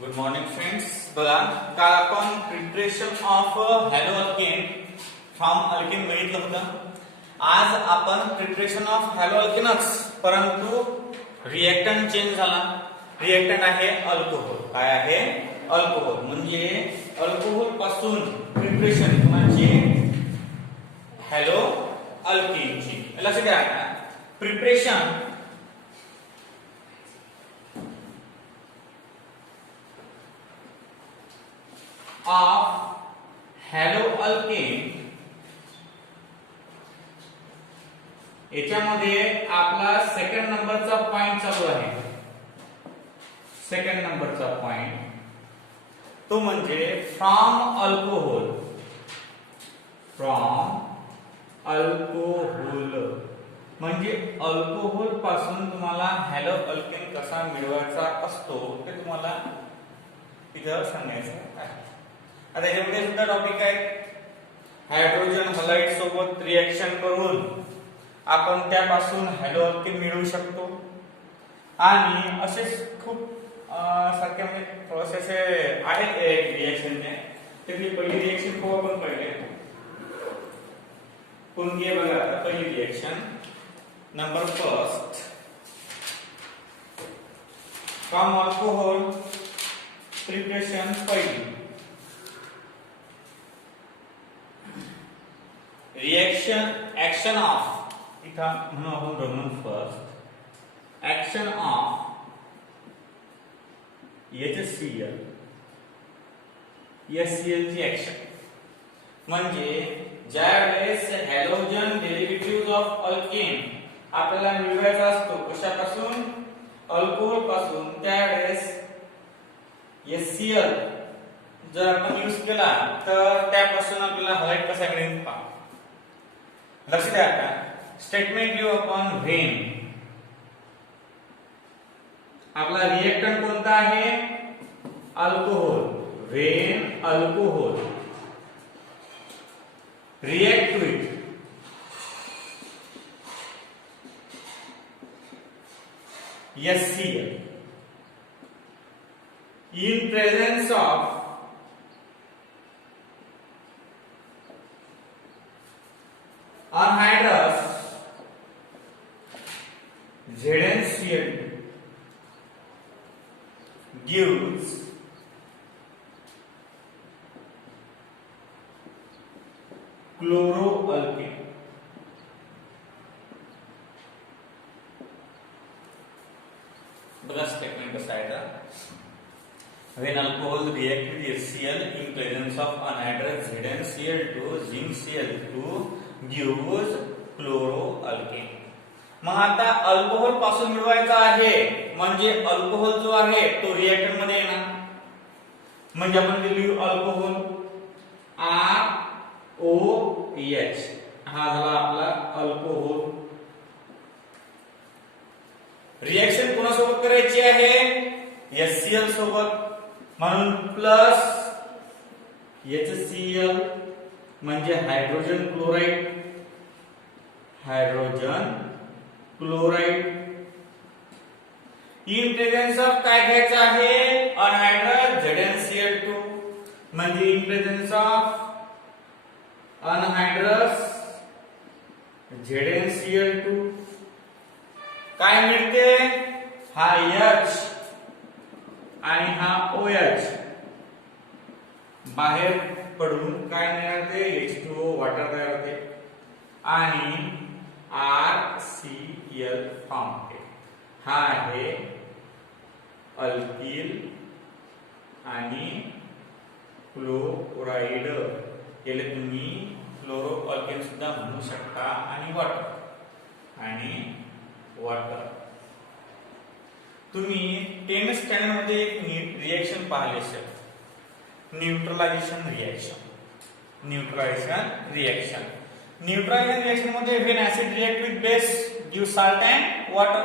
Good morning friends. बघा, काल आपण preparation of hello alkane from alkane बघितलं होतं. आज आपण प्रिपरेशन ऑफ हॅलो अल्केनच, परंतु रिएक्टंट चेंज झाला. रिएक्टंट आहे अल्कोहोल. काय आहे? अल्कोहोल. म्हणजे अल्कोहोल पासून प्रिपरेशन कोणाची? हॅलो अल्केनची. लक्षात घ्या, प्रिपरेशन ऑफ हॅलो अल्केन, याच्यामध्ये आपला सेकंड नंबरचा पॉइंट चालू आहे. सेकंड नंबरचा पॉइंट तो म्हणजे फ्रॉम अल्कोहोल. फ्रॉम अल्कोहोल म्हणजे अल्कोहोल पासून तुम्हाला हॅलो अल्केन कसा मिळवायचा असतो ते तुम्हाला इथं सांगायचं आहे. आता यामध्ये सुद्धा टॉपिक आहे. हायड्रोजन हलाइड सोबत रिएक्शन करून आपण त्यापासून हॅलो अल्केन मिळवू शकतो. आणि असेच खूप सारखे म्हणजे थोडेसे असे आहेत रिएक्शन. त्यातली पहिली रिएक्शन खूप आपण पाहिले. कोणती आहे बघा. आता पहिली reaction number first, from alcohol preparation. पहिली रिएक्शन एक्शन ऑफ, इथं म्हणून आपण ब्रह्मन first action of HCl. HCl ची एक्शन म्हणजे ज्या वेळेस हॅलोजन डेरिव्हेटिव्ह ऑफ अल्केन आपल्याला मिळवायचा असतो कशापासून? अल्कोहोल पासून. त्यावेळेस HCl जर आपण यूज केला तर त्यापासून आपल्याला हलाइड कसा मिळेल पहा. लक्ष द्या. आता स्टेटमेंट लिहू आपण. व्हेन आपला रिएक्टंट कोणता आहे? Alcohol. When alcohol react with HCl in presence of anhydrous ZnCl gives chloroalkane. बघा स्टेटमेंट कसं आहे. When alcohol react with HCl in presence of anhydrous ZnCl2 ZnCl2 gives chloroalkane. मग आता अल्कोहोल पासून मिळवायचा आहे म्हणजे अल्कोहोल जो आहे तो रिएक्टंट मध्ये येणार. म्हणजे आपण लिहू अल्कोहोल ROH. हा झाला आपला अल्कोहोल. रिएक्शन कोणासोबत करायची आहे? HCl सोबत. म्हणून प्लस HCl म्हणजे hydrogen chloride. Hydrogen chloride in presence of काय घ्यायचं आहे? अनहायड्रस ZnCl2 म्हणजे in presence of anhydrous ZnCl2 काय मिळते? हा H आणि हा OH बाहेर पडून काय तयार होते? H2O वॉटर तयार होते आणि RCl फॉर्म होते. हा आहे अल्किल आणि क्लोराइड. याला तुम्ही क्लोरोअल्केन सुद्धा म्हणू शकता. आणि वॉटर तुम्ही 10th स्टँडर्ड मध्ये एक रिएक्शन पाहिले असेल, न्यूट्रलायझेशन रिएक्शन. न्यूट्रलायझेशन रिएक्शन मध्ये when acid react with base give salt and water.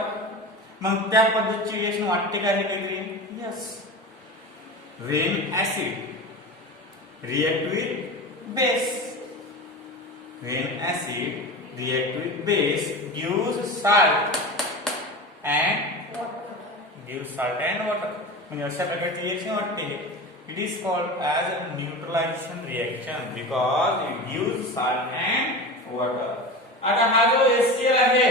मग त्या पद्धतीची रिएक्शन वाटते का? हे काहीतरी yes. When acid react with base, when acid react with base gives salt and give salt and water. म्हणजे अशा प्रकारची रिएक्शन वाटते. It is called as neutralisation reaction because it give salt and water. आता हा जो HCl आहे,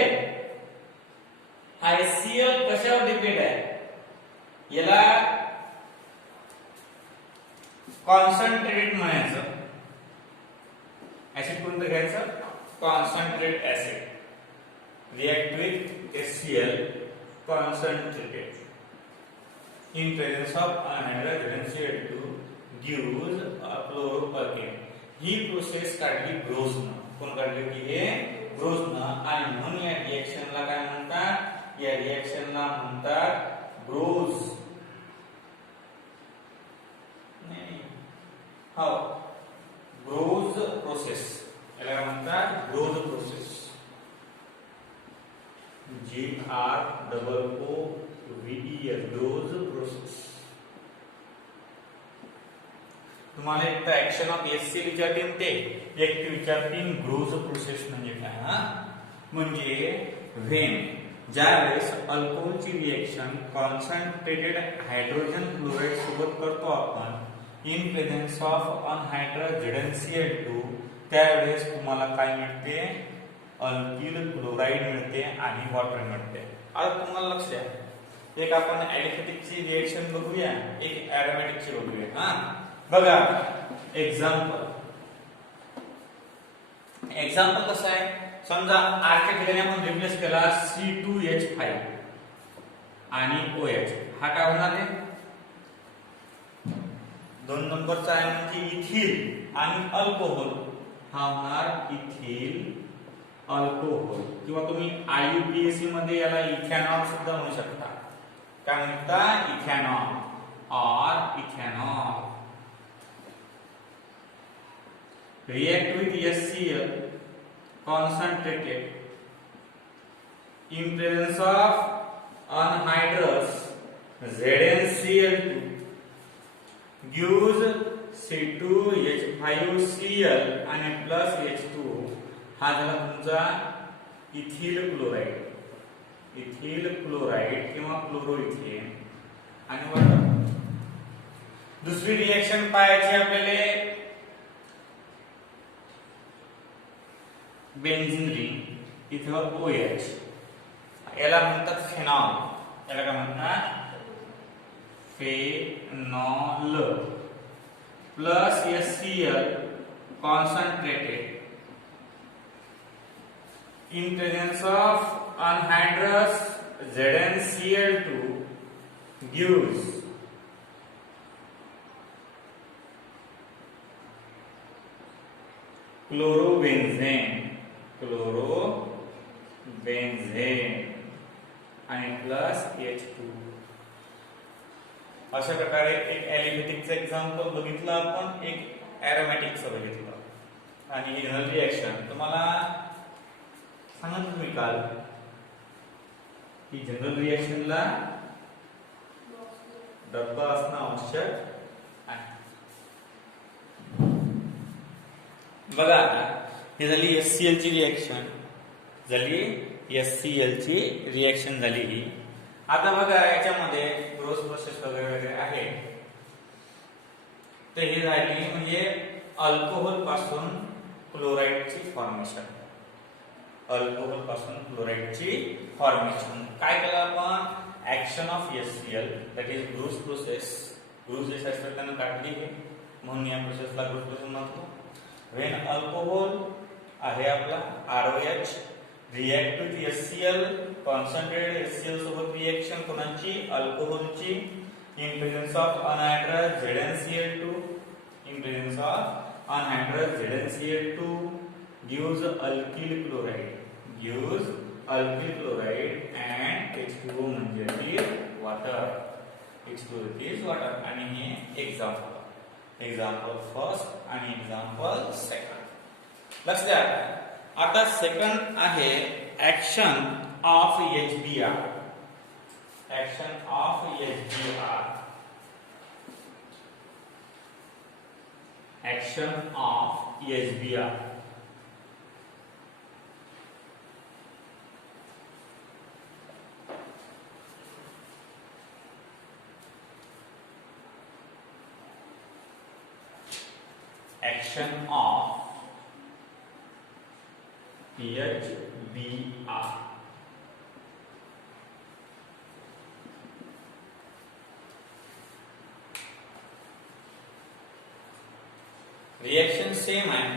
हा HCl कशावर डिपेंड आहे? याला कॉन्सन्ट्रेटेड म्हणायचं. ऍसिड कोणतं घ्यायचं? Concentrate acid. React with HCl concentrated in presence of anhydrous NaCl2 gives a chloroalkane. He process काढली ब्रोझनं. कोण काढली की हे ब्रोझनं. आणि म्हणून या रिएक्शनला काय म्हणतात? या रिएक्शनला म्हणतात ब्रोझ. नाही, हो, ब्रोझ प्रोसेस. याला काय म्हणतात? Broach process. GROOVES broach process. तुम्हाला एक तर ऍक्शन ऑफ HCl विचारतील, ते एक ते विचारतील ब्रोझ प्रोसेस म्हणजे काय. हा म्हणजे व्हेन ज्या वेळेस अल्कोहोलची रिएक्शन कॉन्सन्ट्रेटेड हायड्रोजन क्लोराईड सोबत करतो आपण in presence of anhydrous ZnCl2, त्यावेळेस तुम्हाला काय मिळते? अल्किल क्लोराईड मिळते आणि वॉटर मिळते. आता तुम्हाला लक्ष द्या, एक आपण ॲलिफेटिकची रिएक्शन बघूया, एक ॲरोमॅटिकची बघूया. हा बघा, एक्झाम्पल कसं आहे? समजा R च्या ठिकाणी आपण रिप्लेस केला C2H5 आणि OH. हा काय होणार आहे? 2 नंबरचा आहे म्हणजे इथिल आणि अल्कोहोल. हा होणार इथिल अल्कोहोल. किंवा तुम्ही IUPAC मध्ये याला इथेनॉल सुद्धा म्हणू शकता. काय म्हणता? इथेनॉल और ethanol. react with HCl concentrated in presence of anhydrous ZnCl2 gives C2H5Cl आणि प्लस H2. हा झाला तुमचा इथिल क्लोराईड किंवा क्लोरोइथेन आणि वॉटर. दुसरी रिएक्शन पाहायची आपल्याला, बेन्झीन रिंग. इथं OH. याला म्हणतात फेनॉल. याला काय म्हणतात? Phenol plus HCl concentrated in presence of anhydrous ZnCl2 gives chlorobenzene आणि प्लस H2. अशा प्रकारे एक ॲलिफेटिकचं एक्झाम्पल बघितलं आपण, एक ॲरोमॅटिकचं बघितलं आणि इथेनॉल रिएक्शन. तुम्हाला सांगितलं तुम्ही काल की जनरल रिएक्शनला डब्बा असणं आवश्यक आहे. बघा, आता ही झाली HCl ची रिएक्शन झाली. HCl ची रिएक्शन झाली ही. आता बघा, याच्यामध्ये ब्रोझ प्रोसेस वगैरे वगैरे आहे. तर ही झाली म्हणजे अल्कोहोल पासून क्लोराईडची फॉर्मेशन. अल्कोहोल पासून क्लोराईडची फॉर्मेशन काय केलं आपण? Action of HCl, that is Groves process. Groves हे शास्त्रज्ञांनी काढली आहे म्हणून या प्रोसेसला ब्रूज प्रोसेस म्हणतो. व्हेन अल्कोहोल आहे आपला ROH react with HCl, concentrated HCl सोबत रिएक्शन कोणाची? अल्कोहोलची. In presence of anhydrous ZnCl2, in presence of anhydrous ZnCl2 gives alkyl chloride and H2O म्हणजे water. H2O is water. आणि हे एक्झाम्पल फर्स्ट आणि एक्झाम्पल सेकंड. लक्ष द्या. आता सेकंड आहे action of HBr. Action of HBr. Action of HBr. action of HBr. Reaction same आहे.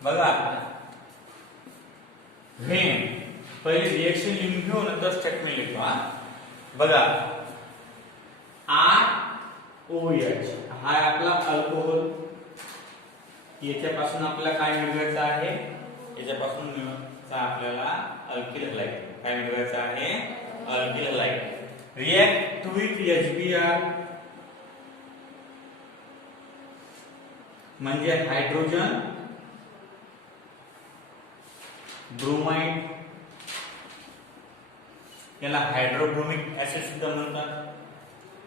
बघा व्हेन पहिले रिएक्शन लिहून घेऊ नंतर स्टेटमेंट लिहितो. बघा ROH हा आपला अल्कोहोल. याच्यापासून आपल्याला काय मिळवायचं आहे? याच्यापासून मिळवायचा आपल्याला अल्किल हलाइड. काय मिळवायचं आहे? Alkyl halide. React with HBr म्हणजे हायड्रोजन ब्रोमाइड. याला हायड्रोब्रोमिक ऍसिड सुद्धा म्हणतात.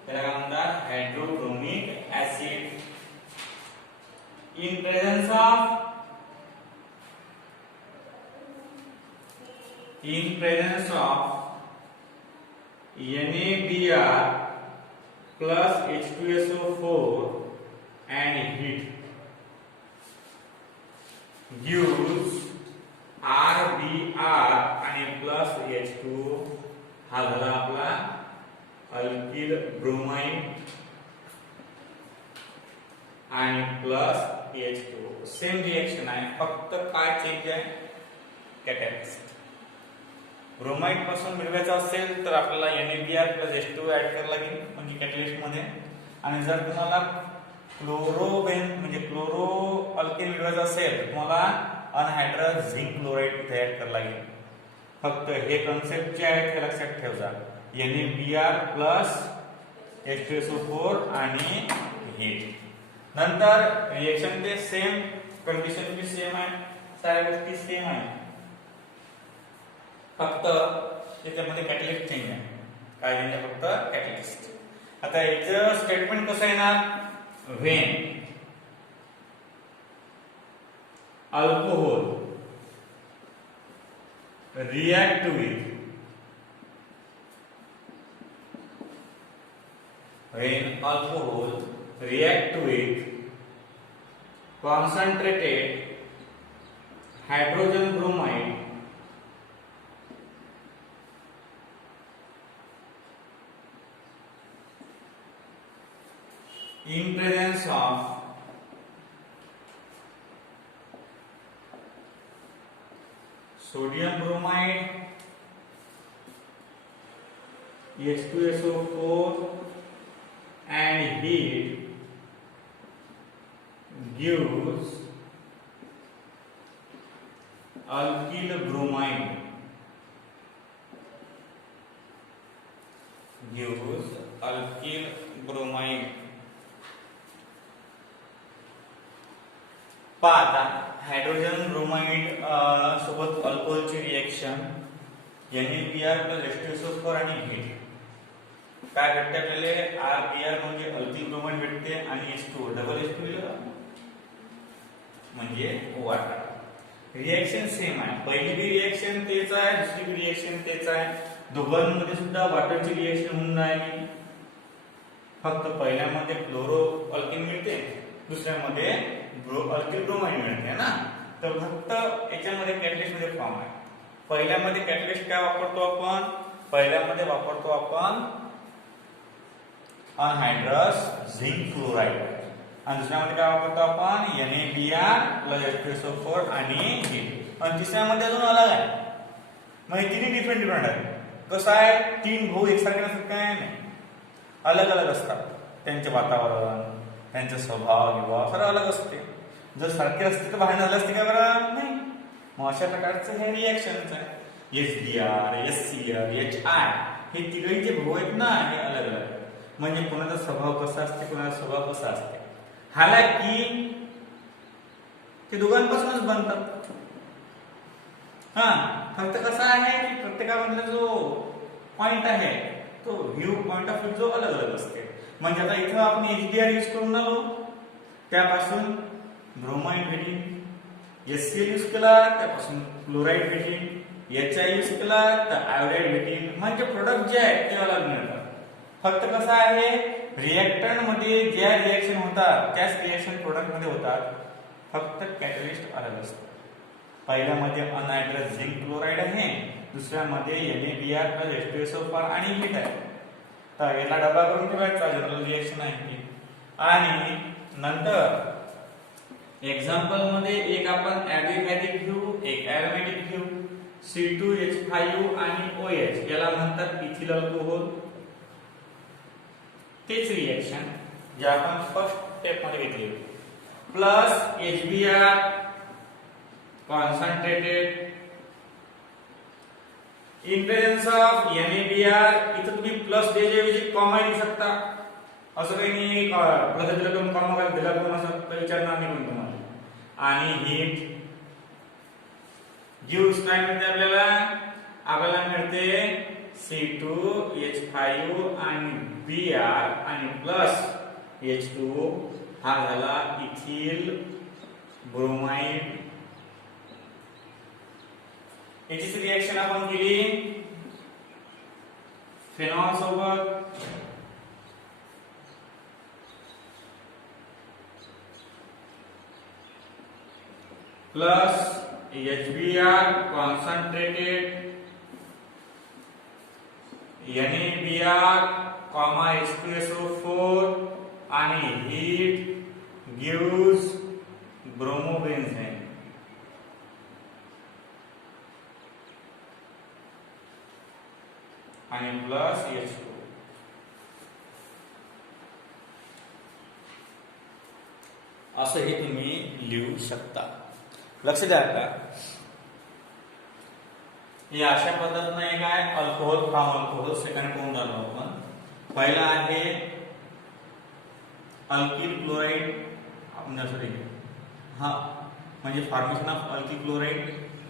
त्याला काय म्हणतात? Hydrobromic acid. In presence of NaBr plus H2SO4 and heat gives RBr आणि प्लस H2 हा झाला आपला अल्किल ब्रोमाइड आणि प्लस H2. सेम रिएक्शन आहे, फक्त काय चेंज आहे? कॅटॅलिस्ट. ब्रोमाइड पासून मिळवायचा असेल तर आपल्याला NaBr plus H2 ऍड करायला लागेल म्हणजे कॅटॅलिस्ट मध्ये. आणि जर तुम्हाला क्लोरोबेन म्हणजे क्लोरो अल्केन मिळवायचा असेल तर तुम्हाला अनहायड्रस झिंक क्लोराइड इथे ऍड करायला लागेल. फक्त हे कन्सेप्ट जे आहे ते लक्षात ठेवा. NaBr plus H2SO4 आणि हीट. नंतर रिएक्शन ते सेम, कंडिशन भी सेम आहे, साऱ्या गोष्टी सेम आहे, फक्त त्याच्यामध्ये कॅटलिस्ट चेंज आहे. काय चेंज आहे? फक्त कॅटलिस्ट. आता याचं स्टेटमेंट कसं येणार? When alcohol react with concentrated hydrogen bromide in presence of sodium bromide, H2SO4 and heat gives alkyl bromide. पाहता हायड्रोजन ब्रोमाइड सोबत अल्कोहोलची रिएक्शन NaBr plus H2SO4 आणि हीट काय भेटते आपल्याला? RBr म्हणजे अल्किल ब्रोमाइड भेटते आणि H2 डबल H2 म्हणजे वॉटर. रिएक्शन सेम आहे. पहिली बी रिएक्शन तेच आहे, दुसरी बी रिएक्शन तेच आहे. दोघांमध्ये सुद्धा वॉटरची रिएक्शन होऊन राहिली. फक्त पहिल्यामध्ये क्लोरो अल्किन मिळते, दुसऱ्यामध्ये अल्किल ब्रोमाइड मिळते ना. तर फक्त याच्यामध्ये कॅटलिस्ट मध्ये फॉर्म आहे. पहिल्यामध्ये कॅटलिस्ट काय वापरतो आपण? पहिल्यामध्ये वापरतो आपण अनहायड्रस झिंक क्लोराइड आणि दुसऱ्यामध्ये काय वापरतो आपण? NaBr plus H2SO4 आणि हीट. आणि तिसऱ्यामध्ये अजून अलग आहे. म्हणजे तिन्ही डिफरंट आहे. कसं आहे? तीन भाऊ एकसारखे नसतात काय नाही, अलग अलग असतात. त्यांचे वातावरण, त्यांचा स्वभाव विभाव सर्व अलग असते. जर सारखे असते तर बाहेर झाले असते का बरं? नाही. मग अशा प्रकारचं हे रिएक्शनच आहे. HBr, HCl, HI हे तिघही जे भाऊ आहेत ना हे अलग अलग. म्हणजे कोणाचा स्वभाव कसा असते, कोणाचा स्वभाव कसा असते. हालाकी ते दोघांपासूनच बनतात. फक्त कसं आहे की प्रत्येकामधला जो पॉइंट आहे तो व्ह्यू पॉइंट ऑफ व्ह्यू जो अलग अलग असते. म्हणजे आता इथं आपण HBr यूज करून आलो त्यापासून ब्रोमाइड भेटेल. HCl यूज केला त्यापासून क्लोराईड भेटेल. HI यूज केला तर आयोडाईड भेटेल. म्हणजे प्रोडक्ट जे आहे ते अलग मिळतात. फक्त कसं आहे, रिएक्टंट मध्ये ज्या रिएक्शन होतात त्याच रिएक्शन प्रोडक्ट मध्ये होतात, फक्त कॅटलिस्ट अलग असतात. पहिल्यामध्ये अनहायड्रस झिंक क्लोराईड आहे, दुसऱ्यामध्ये NaBr + H2SO4 आणि हीट आहे. तर याला डबा करून ठेवायचा, जनरल रिएक्शन आहे ती. आणि नंतर एक्झाम्पल मध्ये एक आपण ऍडिक घेऊ, एक एरोमॅटिक घेऊ. C2H5 आणि OH याला म्हणतात इथिल अल्कोहोल. तेच रिएक्शन जे आपण फर्स्ट स्टेप मध्ये घेतली, plus HBr concentrated in presence of NaBr. इथं तुम्ही प्लस द्यायच्याऐवजी कॉमा लिहू शकता. असं काही नाही प्लस दिलं करून कॉमा काय दिला करून असं विचारणार नाही कोणी तुम्हाला. आणि हीट गिव्स काय मिळते आपल्याला मिळते C2H5 आणि Br आणि प्लस H2O. हा झाला इथिल ब्रोमाइड. याचीच रिएक्शन आपण केली फेनॉल सोबत. Plus HBr concentrated NaBr, H2SO4 आणि हीट गिव्स ब्रोमोबेन्झीन. आणि प्लस H2. असं हे तुम्ही लिहू शकता. लक्ष द्या का, हे अशा पद्धतीने काय अल्कोहोल फ्रॉम अल्कोहोल सेकंड कोण झालो आपण. पहिला आहे अल्किल क्लोराइड, सॉरी हा म्हणजे फॉर्मेशन ऑफ अल्किल क्लोराइड,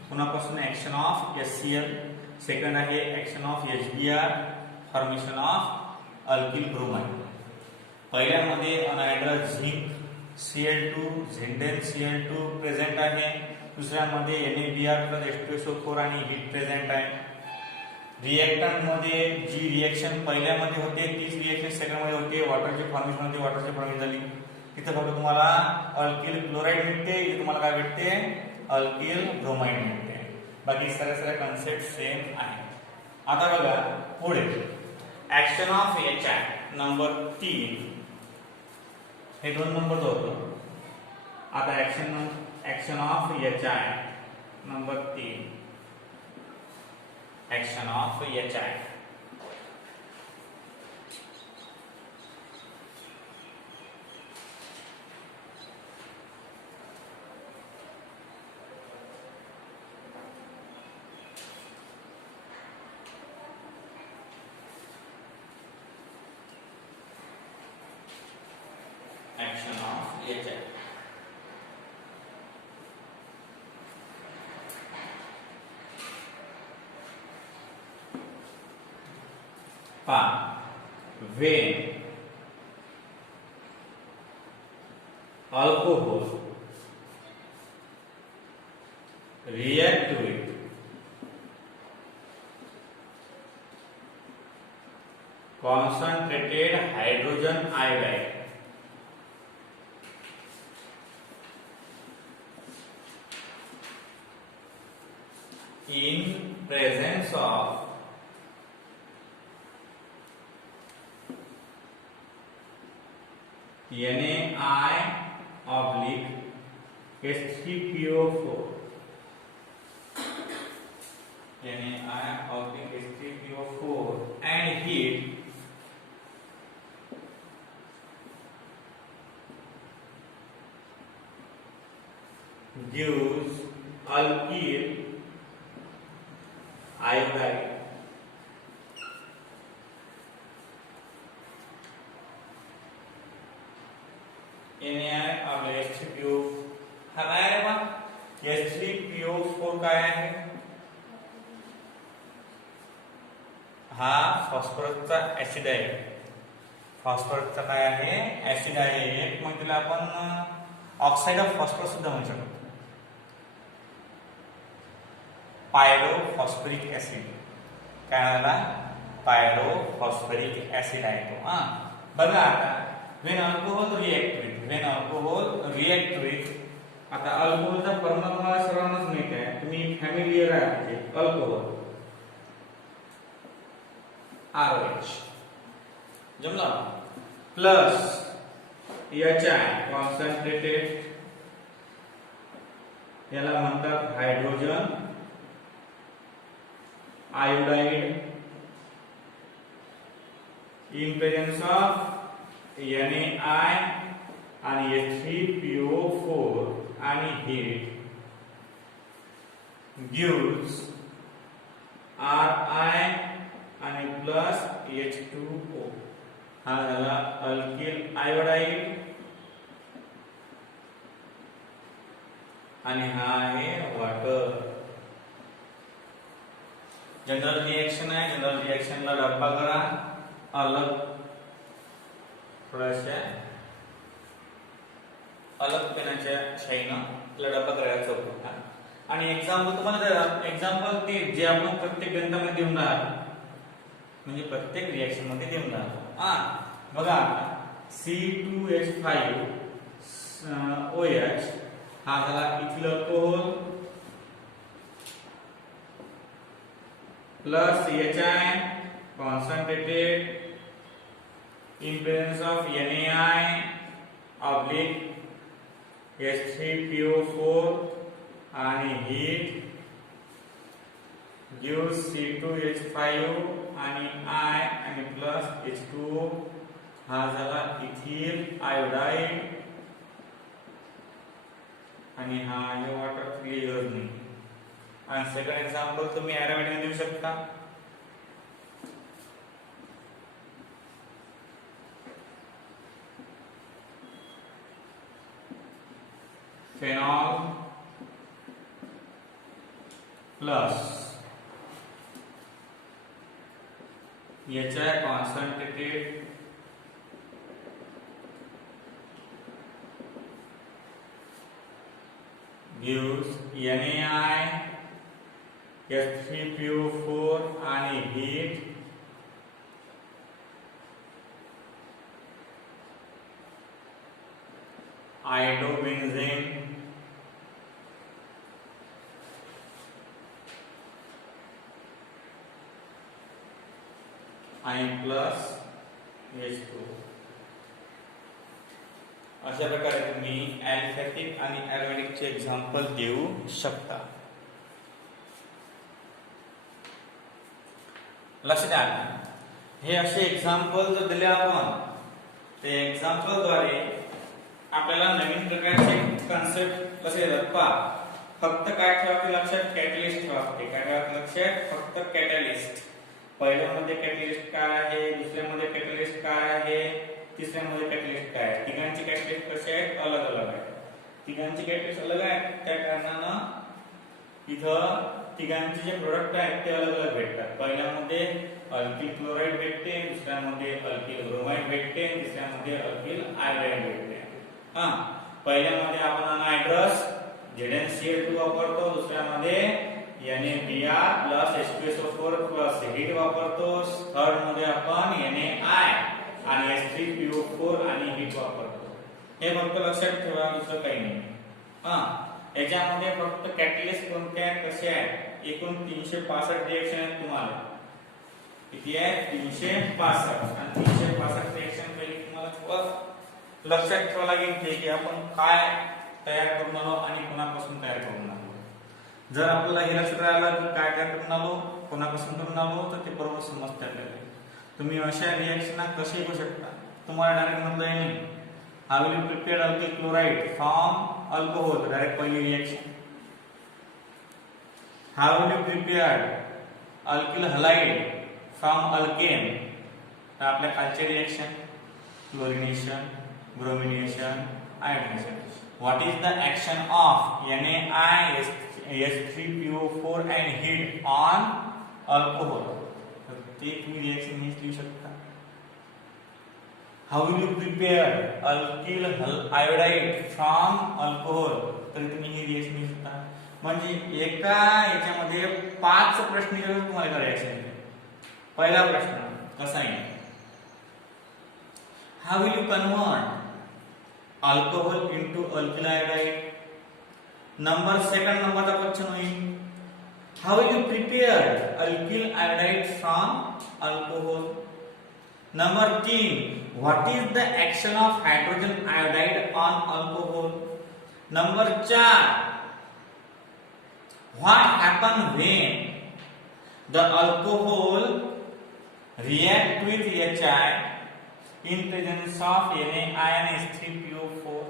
पुन्हापासून ऍक्शन ऑफ HCl. सेकंड आहे action of HBr, formation of alkyl bromide. पहिल्यामध्ये अनहायड्रस झिंक Cl2 झिंडेन Cl2 प्रेझेंट आहे. दुसऱ्यामध्ये NaBr + H2SO4 आणि हीट प्रेझेंट आहे. रिएक्टंट मध्ये जी रिएक्शन पहिल्यामध्ये होते तीच रिएक्शन सेकंड मध्ये होते. वॉटरचे फॉर्मेशन मध्ये वॉटरची फॉर्मेशन झाली. इथे फक्त तुम्हाला अल्किल क्लोराइड मिळते, इथे तुम्हाला काय भेटते अल्किल ब्रोमाइड मिळते. बाकी सगळ्या कन्सेप्ट सेम आहे. आता बघा पुढे ऍक्शन ऑफ HI नंबर 3. हे 2 नंबरचं होतं. आता action of HI number 3. Action of HI. Action of HI. When alcohol react with concentrated hydrogen iodide in presence of NaI/H3PO4 NaI/H3PO4 and heat gives alkyl iodide. NaI/H3PO हा काय आहे मग H3PO4 काय आहे? हा फॉस्फरसचा ऍसिड आहे. फॉस्फरसचा काय आहे, ऍसिड आहे एक, मग तिला आपण ऑक्साइड ऑफ फॉस्फरस सुद्धा म्हणू शकतो. पायरोफॉस्फरिक ऍसिड, काय झाला, पायरोफॉस्फरिक ऍसिड आहे तो. बघा आता when alcohol react with आता अल्कोहोलचा फॉर्म्युला तुम्हाला सर्वांनाच माहिती आहे, तुम्ही फॅमिलियर आहे. अल्कोहोल RH जमला प्लस HI कॉन्सन्ट्रेटेड, याला म्हणतात hydrogen iodide, in presence of NaI आणि H3PO4 आणि heat gives Ri आणि प्लस H2O. हा झाला अल्किल आयोडाइड आणि हा आहे वॉटर. जनरल रिएक्शन आहे, जनरल रिएक्शनला डब्बा करा अलग, थोड्याशा अलग पेनाच्या शाईनं डब्बा करायचा होता. आणि एक्झाम्पल तुम्हाला एक्झाम्पल ते जे आपण प्रत्येक गणितामध्ये देऊन राहतो, म्हणजे प्रत्येक रिएक्शन मध्ये देऊन राहतो. बघा C2H5OH हा झाला ethyl alcohol plus HI concentrated in presence of NaI oblique H3PO4 आणि heat gives C2H5O आणि I आणि प्लस H2O. हा झाला इथिल आयोडाइड आणि हा आहे वॉटर क्लिअर नाही. आणि सेकंड एक्झाम्पल तुम्ही एरोमेटिक देऊ शकता. Phenol plus HI concentrated gives NaI H3PO4 आणि heat iodobenzene आणि प्लस H2. अशा प्रकारे तुम्ही अल्फॅटिक आणि एरोमॅटिकचे एक्झाम्पल देऊ शकता. लक्षात आलं, हे असे एक्झाम्पल जर दिले आपण, ते एक्झाम्पल द्वारे आपल्याला नवीन प्रकारचे कन्सेप्ट कसे येतात पहा. फक्त काय ठेवा लक्षात, कॅटलिस्ट ठेवा. काय ठेवा लक्षात, फक्त कॅटलिस्ट. पहिल्यामध्ये कॅटलिस्ट काय आहे, दुसऱ्यामध्ये कॅटलिस्ट काय आहे, तिसऱ्यामध्ये कॅटलिस्ट काय आहे. तिघांची कॅटलिस्ट कसे आहेत, अलग अलग आहेत. तिघांची कॅटलिस्ट अलग आहेत, त्या कारणानं इथं तिघांचे जे प्रोडक्ट आहेत ते अलग अलग भेटतात. पहिल्यामध्ये अल्किल क्लोराइड भेटते, दुसऱ्यामध्ये अल्किल ब्रोमाइड भेटते, तिसऱ्यामध्ये अल्किल आयोडाइड भेटते. पहिल्यामध्ये आपण अनहायड्रस ZnCl2 वापरतो, दुसऱ्यामध्ये NaBr plus H2SO4 plus heat वापरतो, थर्ड मध्ये आपण NaI आणि H3PO4 आणि हीट वापरतो. हे फक्त लक्षात ठेवा, दुसरं काही नाही. याच्यामध्ये फक्त कॅटलिस्ट कोणते आहेत, कसे आहेत, एकूण 365 रिएक्शन आहेत. तुम्हाला किती आहेत, 365. आणि 365 रिएक्शन पैकी तुम्हाला लक्षात ठेवावं लागेल की आपण काय तयार करून आलो आणि कोणापासून तयार करून आलो. जर आपल्याला हे लक्षात राहिलं की काय तयार करून आलो, कोणापासून करून आलो, तर ते बरोबर समजते आपल्याला. तुम्ही अशा रिएक्शन कशी करू शकता, तुम्हाला डायरेक्ट म्हणता येईल how will you prepare alkyl chloride from alcohol, direct पहिली reaction. How will you prepare alkyl halide from alkane, तर आपल्या खालचे reaction chlorination, bromination, iodination. What is the action of NaI, H3PO4 and heat on alcohol? ते तुम्ही reaction लिहू शकता. How will you prepare alkyl iodide from alcohol, तर तुम्ही ही reaction लिहू शकता. म्हणजे एका याच्यामध्ये 5 प्रश्न तुम्हाला रिएक्शन. पहिला प्रश्न कसा आहे, how will you convert alcohol into alkyl iodide. Second नंबरचा क्वेश्चन होईल, how will you prepare alkyl iodide from alcohol. Number 3, what is the action of hydrogen iodide on alcohol. Number 4, what happens when the alcohol react with HI in presence of NaIH3PO4.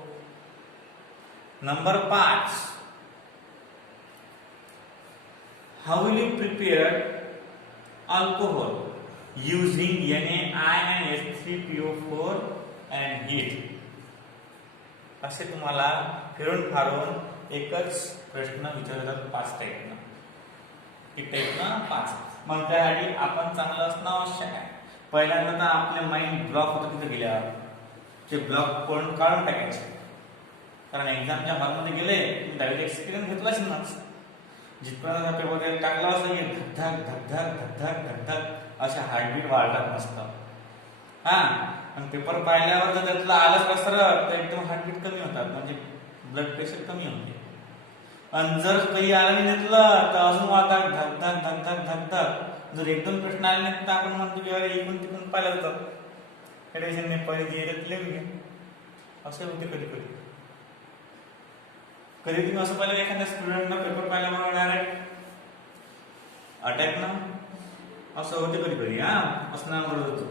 Number 5, how will you prepare alcohol using NaIH3PO4 and heat. असे तुम्हाला फिरून फारून एकच प्रश्न विचारतात 5 टाईपनं. एक टाईपनं 5. मग त्यासाठी आपण चांगलं असणं आवश्यक आहे. पहिल्यांदा तर आपले माइंड ब्लॉक होतं तिथे गेल्यावर ते ब्लॉक काढून टाकायचे. कारण एक्झामच्या हॉलमध्ये गेले तुम्ही 10वीत एक्सपिरियन्स घेतला असेल ना, जिथपर्यंत पेपर टाकला असं की धक धक धक धक धक धक धक अशा हार्टबीट वाढतात मस्त. हा, आणि पेपर पाहिल्यावर जर त्यातलं आलंच असतं तर एकदम हार्टबीट कमी होतात, म्हणजे ब्लड प्रेशर कमी होते. आणि जर काही आलं नाही घेतलं तर अजून वाढतात धक धक धक धक धक धक. जर एकदम प्रश्न आले नाही तर आपण म्हणतो की अरे इकडून तिकडून पाहिलं जातं, टेन्शनने पहिले जे येतात लिहून घे. असे होते कधी कधी. कधी तुम्ही असं पाहिलं एखाद्या स्टुडंटना पेपर पाहिल्यामुळे डायरेक्ट अटॅक ना, असं होते कधी कधी. हा, असणार होतो.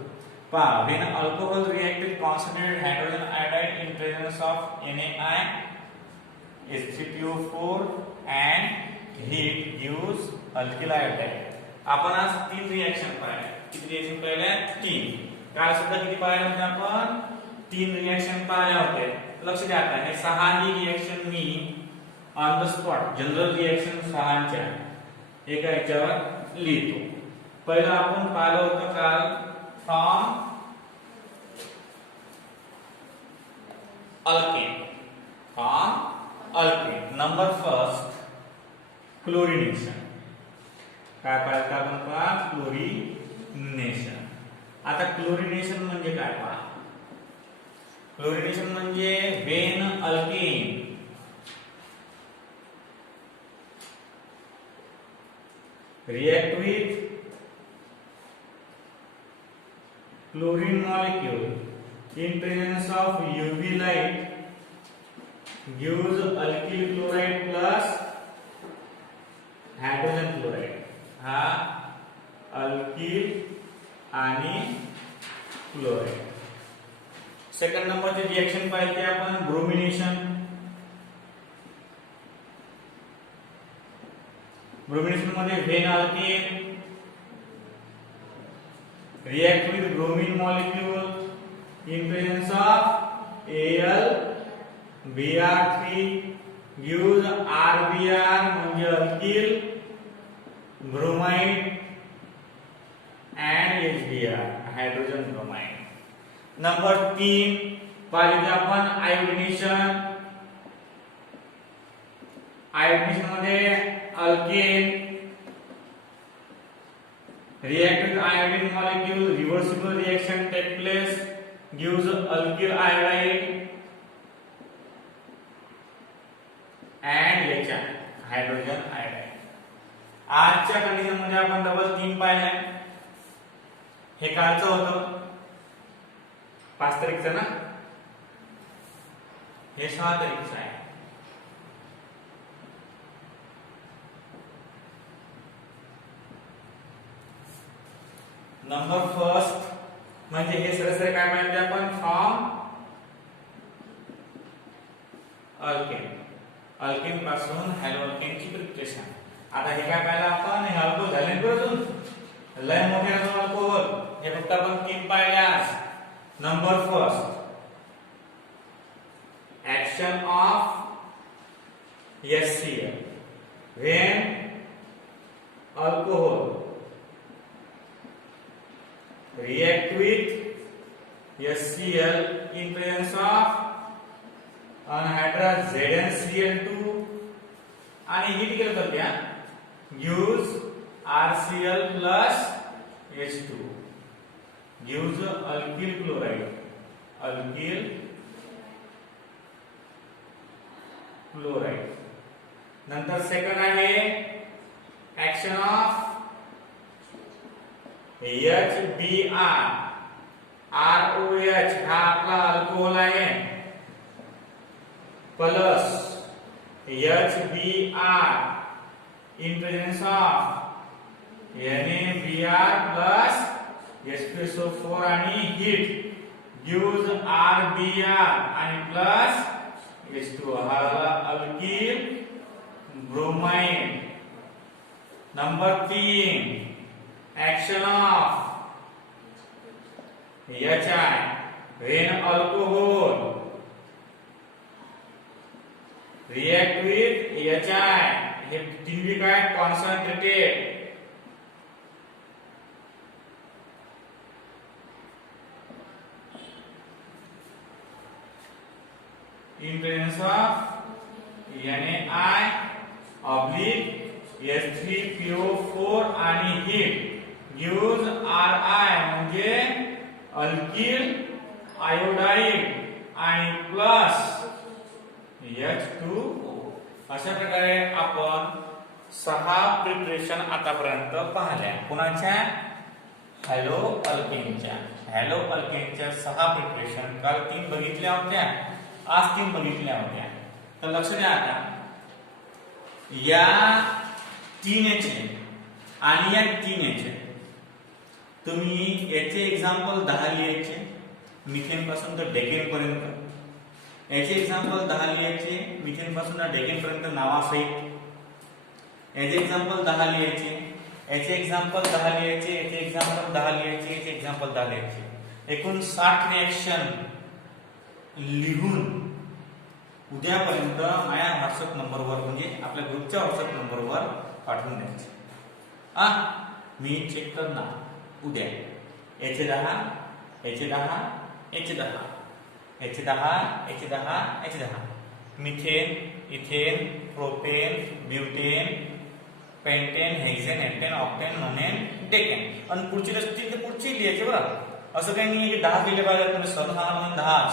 पहा, when alcohol react with concentrated hydrogen iodide in presence of NaIH3PO4 and heat gives alkyl iodide. आपण आज 3 रिएक्शन पाहिले. किती रिएक्शन पाहिले? 3. काल सुद्धा किती पाहिले होते आपण? 3 रिएक्शन पाहिले होते. लक्ष द्या, आता हे 6 रिएक्शन मी on the spot general reaction 6च्या एका याच्यावर लिहितो. पहिलं आपण पाहिलं होतं काल फ्रॉम अल्केन. Number 1 chlorination. काय पाहिलं आपण? पहा, क्लोरिनेशन. आता क्लोरिनेशन म्हणजे काय पहा. क्लोरिनेशन म्हणजे when alkane react with chlorine molecule in presence of UV light gives alkyl chloride plus hydrogen chloride. हा alkyl आणि chloride. सेकंड नंबरचे रिएक्शन पाहिजे आपण ब्रोमिनेशन. ब्रोमिनेशन मध्ये when alkane react with bromine molecule in presence of AlBr3 gives RBr म्हणजे alkyl bromide and HBr hydrogen bromide. Number 3 पाहिजे आपण iodination. Iodination मध्ये alkane react with iodine molecule, reversible reaction take place, gives alkyl iodide and HI hydrogen iodide. आजच्या condition मध्ये आपण double 3 पाहिलंय. हे कालचं होतं 5 तारीखचं ना, हे 6 तारीखचं आहे. नंबर 1 म्हणजे हे सरसरी काय माहिती आपण फ्रॉम अल्केन. अल्केन पासून हॅलोअल्केनची प्रिपरेशन. आता हे काय पाहिलं आपण? हे अल्कोहोल झाले बरोबर, लय मोठे अल्कोहोल. हे फक्त आपण 3 पाहिले आज. Number 1 action of HCl when alcohol react with HCl in presence of anhydrous ZnCl2 आणि हीट केलं तर त्या gives RCl plus H2 gives alkyl chloride नंतर सेकंड आहे ऍक्शन ऑफ HBr ROH हा आपला अल्कोहोल आहे plus HBr in presence of NaBr plus H2SO4 आणि heat gives RBr आणि plus H2 हा alkyl bromide number 3 action of HI when alcohol react with HI हे तिन्ही काय concentrated in presence of NaI oblique H3PO4 आणि heat gives Ri म्हणजे alkyl iodide आणि plus H2O अशा प्रकारे आपण 6 प्रिपरेशन आतापर्यंत पाहिल्या कोणाच्या हॅलो अल्केनच्या 6 प्रिपरेशन काल 3 बघितल्या होत्या आज 3 बघितल्या होत्या तर लक्ष द्या आता या 3 याचे आणि या 3 याचे तुम्ही याचे एक्झाम्पल 10 लिहायचे मिथेन पासून तर डेकेन पर्यंत याचे एक्झाम्पल 10 लिहायचे मिथेन पासून तर डेकेन पर्यंत नावासहित याचे एक्झाम्पल 10 लिहायचे याचे एक्झाम्पल 10 लिहायचे याचे एक्झाम्पल 10 लिहायचे याचे एक्झाम्पल 10 लिहायचे एकूण 60 रिएक्शन लिहून उद्यापर्यंत माझ्या व्हॉट्सअप नंबरवर म्हणजे आपल्या ग्रुपच्या व्हॉट्सअप नंबरवर पाठवून द्यायचे मी चेक करणार उद्या याचे 10 याचे 10 याचे 10 याचे 10 याचे 10 याचे 10 methane ethane propane butane pentane hexane heptane octane नोनेन decane आणि पुढची असतील तर पुढची लिहायचे बरं असं काही नाही की 10 लिहिले पाहिजे तुम्ही स्वतः म्हणून 10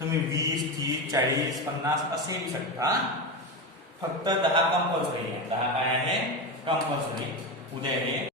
तुम्ही 20 30 40 50 असे लिहू शकता फक्त 10 कंपल्सरी आहे 10 काय आहे कंपल्सरी उद्या हे